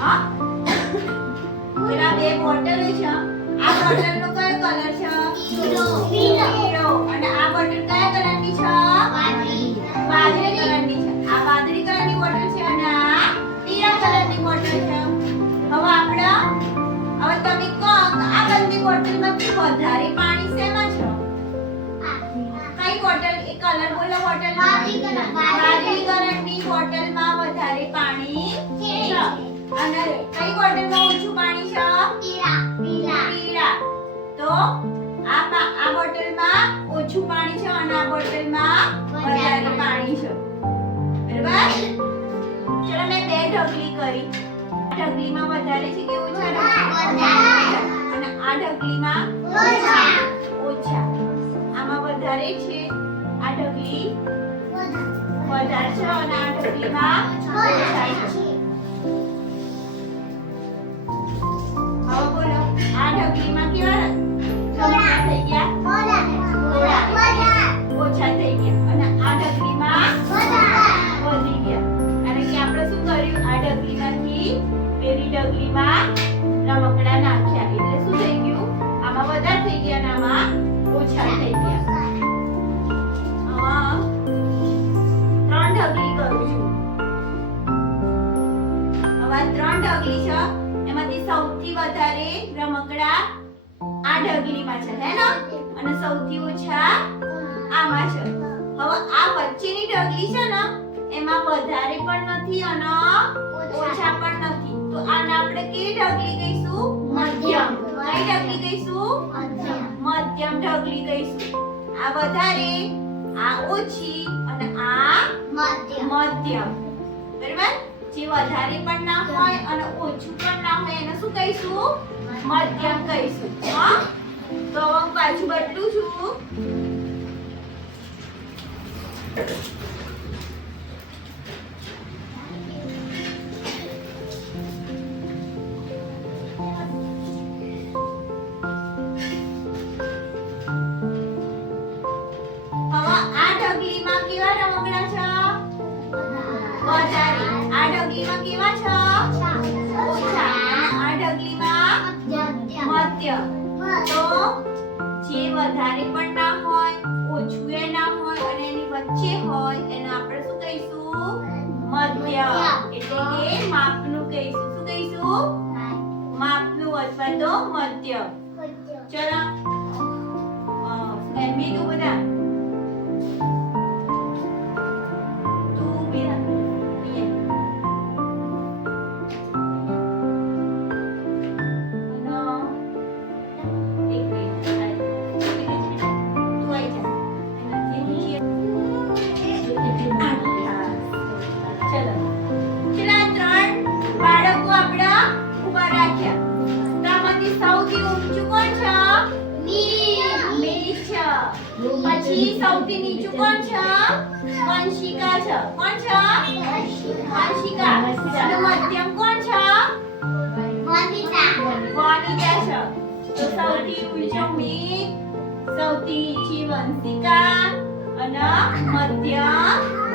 હા? પેલા બે બોટલ છે. આ બોટલનો કયો કલર છે? પીળો. પીળો. અને આ બોટલ કયા કલરની છે? વાદળી કલરની છે. આ વાદળી કલરની બોટલ છે અને આ પીળા કલરની બોટલ છે. હવે આપણે હવે તમે કહો આ બંને બોટલમાંથી વધારે પાણી શેમાં છે? કઈ બોટલ? એ કલર બોલો બોટલ વાદળી કલર. વાદળી વધારે પાણી છે અને કઈ બોટલમાં ઓછું પાણી છે? પીળા તો આ આ બોટલમાં ઓછું પાણી છે અને આ બોટલમાં વધારે પાણી છે. બરાબર? ચલો મેં બે ઢગલી કરી. ઢગલીમાં વધારે છે કે ઓછા વધારે. અને આ ઢગલીમાં ઓછા. આમાં વધારે છે. આ ઢગલી વધારે. છે અને આ ઢગલીમાં ઓછા છે. ઢગલીમાં કેવા થઈ ગયા ઓછા થઈ ગયા અને આ ઢગલીમાં વધી ગયા કારણ કે આપણે શું કર્યું આ ઢગલીમાંથી પેલી ઢગલીમાં રમકડા નાખ્યા એટલે શું થઈ ગયું આમાં વધારે થઈ ગયા અને આમાં ઓછા થઈ ગયા ત્રણ ઢગલી કરું છું. હવે ત્રણ ઢગલી છે. એમાંથી સૌથી વધારે રમકડા આ ઢગલીમાં છે હે ને? અને સૌથી ઓછા આમાં છે. હવે આ વચ્ચેની ઢગલી છે ને એમાં વધારે પણ નથી અને ઓછા પણ નથી. તો આને આપણે કેવી ઢગલી કહીશું? મધ્યમ. કઈ ઢગલી કહીશું? મધ્યમ. ઢગલી કહીશું. આ વધારે આ ઓછી અને આ મધ્યમ. જે વધારે પણ ના હોય અને ઓછું પણ ના હોય, એને શું કહીશું? મધ્યમ કહીશું. હા? તો હું પાછું બદલું છું. ઢગલીમાં કેવા છે? ઓછા અને ઢગલીમાં મધ્ય તો જે વધારે પણ ના હોય ઓછું એ ના હોય અને એની વચ્ચે હોય એને આપણે શું કહીશું? મધ્ય એટલે કે માપનું કહીશું. શું કહીશું? માપનું અથવા તો મધ્ય ચલો પછી સૌથી નીચું કોણ છે? વંશિકા છે. કોણ છે? વંશિકા અને મધ્યમ કોણ છે? વનિતા. છે. તો સૌથી ઊંચો મીર સૌથી નીચી વંશિકા અને મધ્યમ